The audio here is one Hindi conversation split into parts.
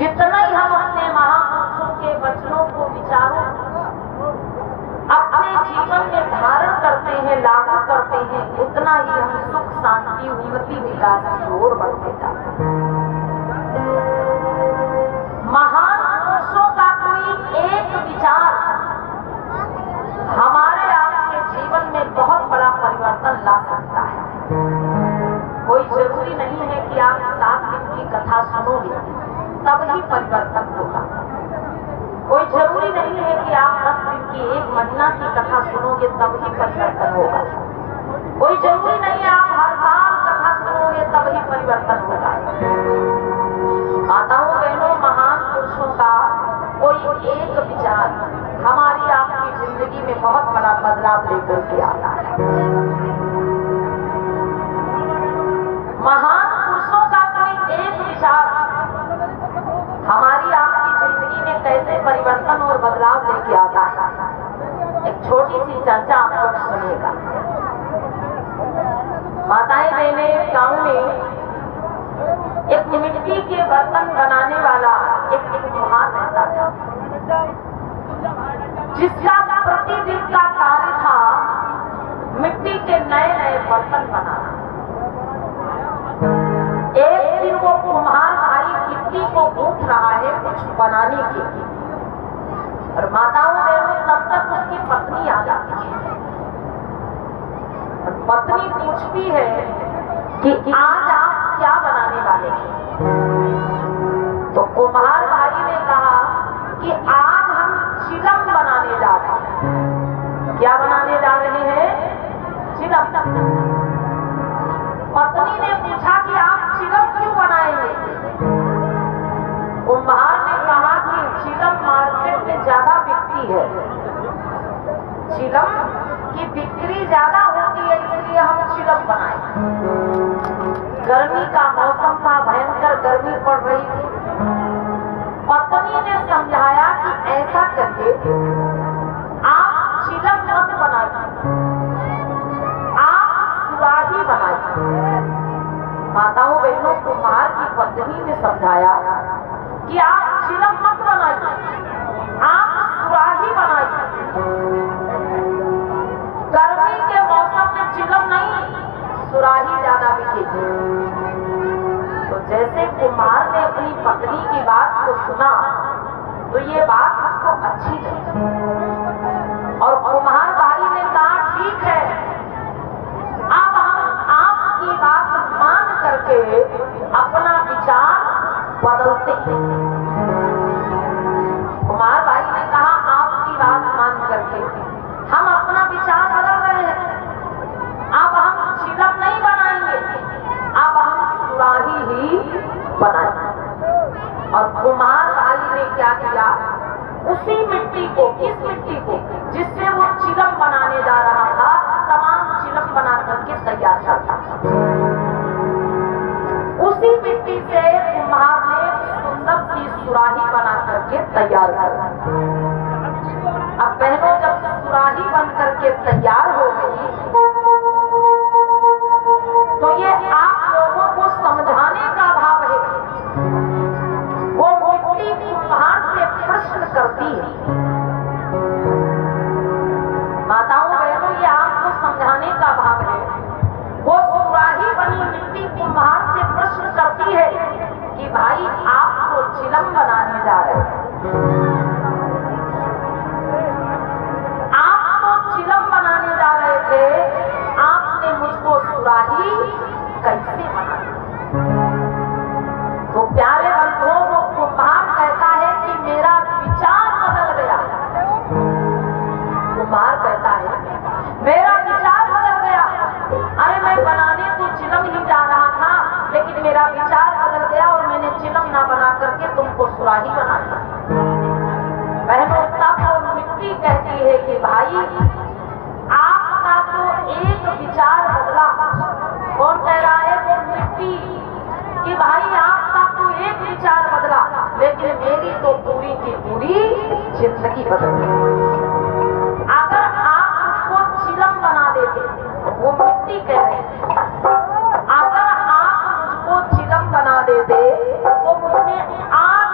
जितना ही हम अपने महापुरुषों के वचनों को विचारों अपने जीवन में धारण करते हैं, लागू करते हैं, उतना ही हम सुख, शांति, उन्नति, विकास की ओर बढ़ते जाते हैं। महान पुरुषों का कोई एक विचार हमारे आपके जीवन में बहुत बड़ा परिवर्तन ला सकता है। कोई जरूरी नहीं है कि आप 7 दिन की कथा सुनोगे तब ही परिवर्तन होगा। कोई जरूरी नहीं है कि आप 10 दिन की, 1 महीना की कथा सुनोगे तब ही परिवर्तन होगा। कोई जरूरी नहीं है आप हर साल कथा सुनोगे तब ही परिवर्तन होगा। माताओं बहनों, महान पुरुषों का कोई एक विचार हमारी आपकी जिंदगी में बहुत बड़ा बदलाव लेकर के आता है। महान पुरुषों का कोई एक विचार हमारी आपकी जिंदगी में कैसे परिवर्तन और बदलाव लेके आता है। एक छोटी सी चर्चा आप लोग सुनिएगा। माताएं बहनें, गांव में एक मिट्टी के बर्तन बनाने वाला एक कुम्हार रहता था, जिसका प्रतिदिन का कार्य था मिट्टी के नए नए बर्तन बनाना। एक दिन वो कुम्हार भाई मिट्टी को गूंथ रहा है कुछ बनाने के लिए, और माताओं बहनों तब तक उसकी पत्नी आ जाती है। और पत्नी पूछती है कि आज आप क्या बनाने वाले हैं? तो कुम्हार भाई ने कहा कि आज हम चिलम बनाने जा रहे हैं। क्या बनाने जा रहे हैं? चिलम। पत्नी ने पूछा कि आप चिलम क्यों बनाएंगे? कुम्हार ने कहा कि चिलम मार्केट में ज्यादा बिकती है, चिलम की बिक्री ज्यादा होती है, इसलिए हम चिलम बनाएंगे। गर्मी का मौसम था, भयंकर गर्मी पड़ रही थी। पत्नी ने समझाया कि ऐसा करिए, आप चिलम मत बनाइए, आप सुराही बनाइए। माताओं बहनों, कुम्हार की पत्नी ने समझाया कि आप चिलम मत बनाइए, आप सुराही बनाइए। गर्मी के मौसम में चिलम नहीं, सुराही ज्यादा बिकेगी। तो जैसे कुम्हार ने अपनी पत्नी की बात को सुना तो ये बात उसको अच्छी लगी, और कुम्हार भाई ने कहा ठीक है, अब हम आपकी बात मान करके अपना विचार बदलते हैं। कुम्हार भाई ने कहा आपकी बात मान करके हम अपना विचार बदल रहे हैं, अब हम चिलम नहीं बनाएंगे, अब हम सुराही ही बनाएंगे। और कुम्हार भाई ने क्या किया, उसी मिट्टी को, किस मिट्टी को जिससे वो चिलम बनाने जा रहा था, तमाम चिलम बना करके तैयार करता था। उसी मिट्टी से कुम्हार ने सुंदर सी सुराही बना करके तैयार कर दी। अब बहनों, जब सुराही बन करके तैयार हो गई तो ये आप लोगों को समझाने का भाव है। वो मिट्टी कुम्हार से प्रश्न करती है। माताओं बहनों, ये आपको समझाने का भाव है। वो सुराही बनी मिट्टी कुम्हार से प्रश्न करती है कि भाई आप तो चिलम बनाने जा रहे हैं, आप तो चिलम बनाने जा रहे थे, आपने मुझको सुराही कैसे बना दी? तो प्यारे बंधुओं, वो कुम्हार कहता है कि मेरा विचार बदल गया। कुम्हार कहता है मेरा विचार बदल गया। अरे मैं बनाने तो चिलम ही जा रहा था, लेकिन मेरा विचार बदल गया और मैंने चिलम ना बना करके तुमको सुराही बना दिया। बहनों, तब वो मिट्टी कहती है कि भाई आपका तो एक विचार बदला। कौन कह रहा है? वो मिट्टी कि भाई आपका तो एक विचार बदला, लेकिन मेरी तो पूरी की पूरी जिंदगी बदल गई। अगर आप मुझको चिलम बना देते, वो मिट्टी कह रही, अगर आप मुझको चिलम बना देते तो मुझमें आग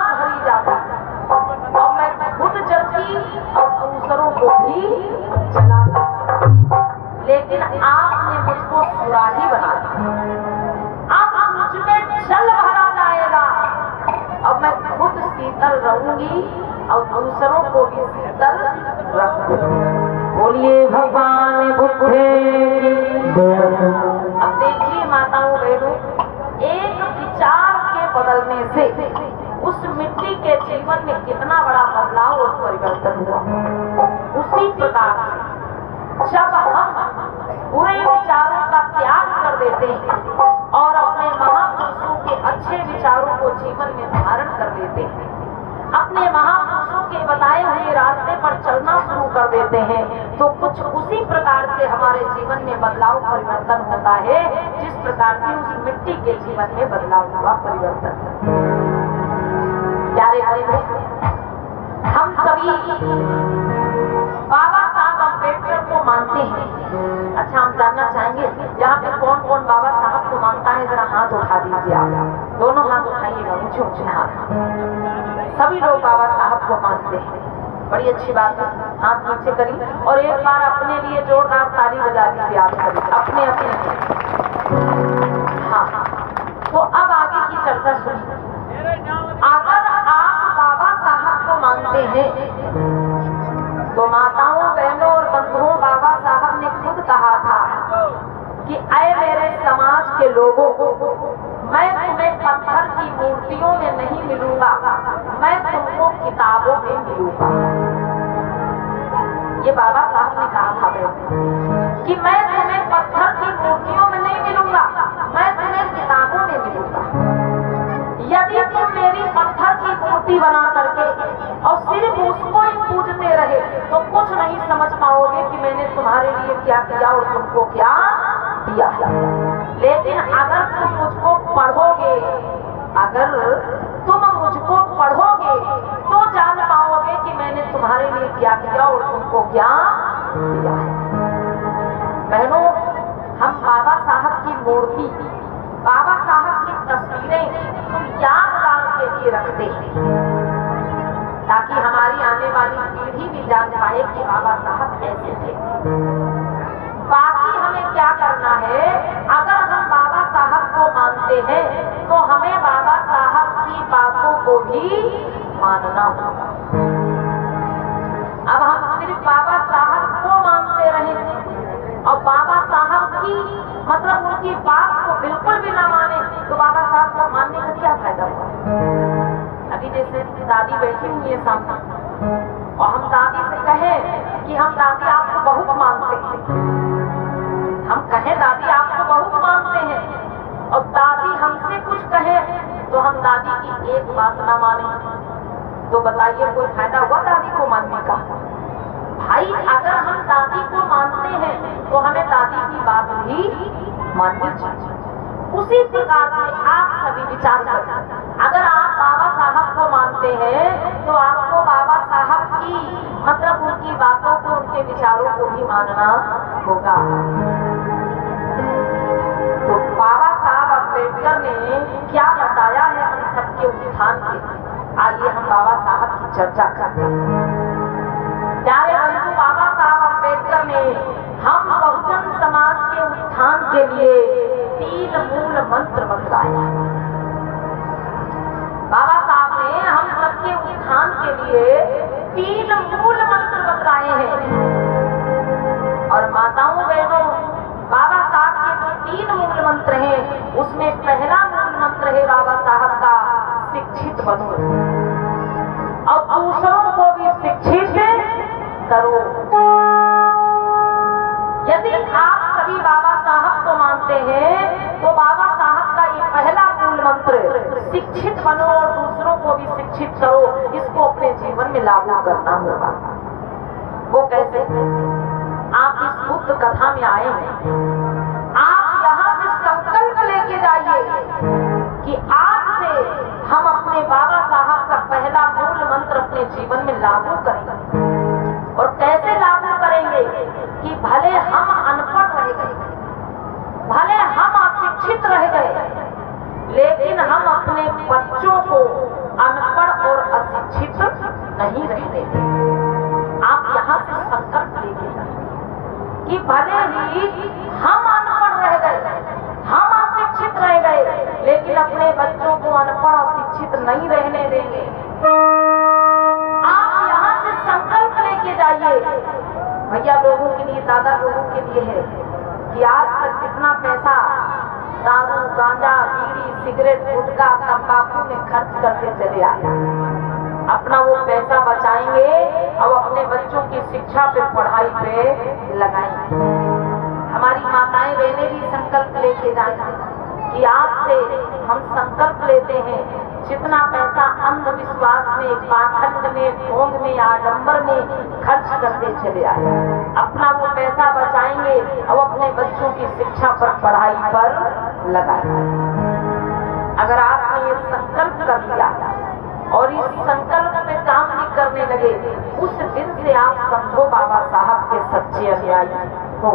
शीतल रहूंगी और दूसरों को भी शीतल रखूंगी। बोलिए भगवान बुद्धे की। अब देखिए माताओं बहनों, एक विचार के बदलने से उस मिट्टी के जीवन में कितना बड़ा बदलाव और परिवर्तन हुआ। उसी प्रकार से जब हम बुरे विचारों का त्याग कर देते हैं और अपने महापुरुषों के अच्छे विचारों को जीवन में धारण कर लेते हैं, अपने महापुरुषों के बताए हुए रास्ते पर चलना शुरू कर देते हैं, तो कुछ उसी प्रकार से हमारे जीवन में बदलाव परिवर्तन होता है जिस प्रकार से उस मिट्टी के जीवन में बदलाव हुआ, परिवर्तन। प्यारे भाइयों, हम सभी बाबा साहब अम्बेडकर को मानते हैं। अच्छा, हम जानना चाहेंगे यहाँ पे कौन कौन बाबा साहब को मानता है, जरा हाथ उठा दीजिए। आप दोनों हाथ उठाइएगा, ऊंचे ऊंचे हाथ। सभी लोग बाबा साहब को मानते हैं, बड़ी अच्छी बात है। हाथ नीचे करिए और एक बार अपने लिए जोरदार ताली बजा दीजिए। आप करिए अपने अपने। हाँ, तो अब आगे की चर्चा सुनिए। अगर आप बाबा साहब को मानते हैं तो माताओं बहनों और बंधुओं, बाबा साहब ने खुद कहा था कि ऐ मेरे समाज के लोगों को, मैं तुम्हें पत्थर की मूर्तियों में नहीं मिलूंगा, मैं तुमको किताबों में मिलूंगा। ये बाबा साहब ने कहा था बहन कि मैं तुम्हें पत्थर की मूर्तियों में नहीं मिलूंगा, मैं तुम्हें किताबों में मिलूंगा। यदि तुम मेरी पत्थर की मूर्ति बना करके और सिर्फ उसको ही पूजते रहे तो कुछ नहीं समझ पाओगे कि मैंने तुम्हारे लिए क्या किया और तुमको क्या दिया। लेकिन अगर तुम मुझको पढ़ोगे, अगर तुम मुझको पढ़ोगे तो जान पाओगे कि मैंने तुम्हारे लिए क्या किया और तुमको क्या दिया है। बहनों, हम बाबा साहब की मूर्ति, बाबा साहब की तस्वीरें यादगार के लिए रखते हैं ताकि हमारी आने वाली पीढ़ी भी जान पाए कि बाबा साहब कैसे थे। बाकी हमें क्या करना है, अगर हम बाबा साहब को मानते हैं तो हमें बाबा साहब की बातों को भी मानना होगा। अब हम सिर्फ बाबा साहब को मानते रहे और बाबा साहब की मतलब उनकी बात को बिल्कुल भी ना माने तो बाबा साहब को मानने का क्या फायदा हुआ। अभी जैसे दादी बैठी हुई है सामने और हम दादी से कहें कि हम दादी आपको बहुत मानते हैं, हम कहें दादी आपको बहुत मानते हैं और दादी हमसे कुछ कहे तो हम दादी की एक बात ना माने, तो बताइए कोई फायदा हुआ दादी को मानने का। भाई, अगर हम दादी को मानते हैं तो हमें दादी की बात भी माननी चाहिए। उसी प्रकार से आप सभी विचार करें, अगर आप बाबा साहब को मानते हैं तो आपको बाबा साहब की मतलब उनकी बातों को, उनके विचारों को भी मानना होगा। तो बाबा साहब अम्बेडकर ने क्या बताया है हम सबके उत्थान के, आइए हम बाबा साहब की चर्चा करते हैं। प्यारे बंधु, बाबा साहब अम्बेडकर ने हम बहुजन समाज के उत्थान के लिए 3 मूल मंत्र बतलाए। बाबा साहब ने हम सबके उत्थान के लिए 3 मूल मंत्र बतलाए हैं। और माताओं बहनों, बाबा साहब के जो 3 मूल मंत्र हैं उसमें पहला मूल मंत्र है बाबा साहब का, शिक्षित बनो और दूसरों को भी शिक्षित करो। यदि आप सभी बाबा साहब को मानते हैं तो बाबा साहब का ये पहला मूल मंत्र, शिक्षित बनो और दूसरों को भी शिक्षित करो, इसको अपने जीवन में लागू करना होगा। वो कैसे? आप इस बुद्ध कथा में आए हैं, आप यहाँ से संकल्प लेके जाइए कि आज से हम अपने बाबा साहब का पहला मूल मंत्र अपने जीवन में लागू करेंगे। और कैसे लागू करेंगे कि भले हम अनपढ़ रह गए, भले हम अशिक्षित रह गए, लेकिन हम अपने बच्चों को अनपढ़ और अशिक्षित नहीं रहने देंगे। आप यहाँ से संकल्प लेके जाइए कि भले ही हम अनपढ़ रह गए, हम अशिक्षित रह गए, लेकिन अपने बच्चों को अनपढ़ अशिक्षित नहीं रहने देंगे। जाइए। भैया लोगों के लिए, दादा लोगों के लिए है कि आज तक जितना पैसा दारू, गांजा, बीड़ी, सिगरेट, गुटखा, तंबाकू में खर्च करते चले आए, अपना वो पैसा बचाएंगे और अपने बच्चों की शिक्षा पे, पढ़ाई पे लगाएंगे। हमारी माताएं बहनें भी संकल्प लेके जाएंगे कि आज से हम संकल्प लेते हैं जितना पैसा अंधविश्वास में, पाखंड में, ढोंग में, आडंबर में खर्च करते चले आए, अपना वो पैसा बचाएंगे और अपने बच्चों की शिक्षा पर, पढ़ाई पर लगाएंगे। अगर आपने ये संकल्प कर लिया और इस संकल्प में काम नहीं करने लगे, उस दिन से आप समझो बाबा साहब के सच्चे अनुयायी हो।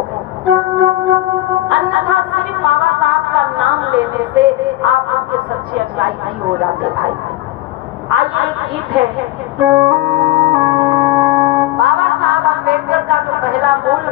अन्यथा सिर्फ बाबा साहब का नाम लेने से आप उनके सच्चे अनुयायी नहीं हो जाते भाई। आइए एक गीत है, बाबा साहब अम्बेडकर का जो पहला मूल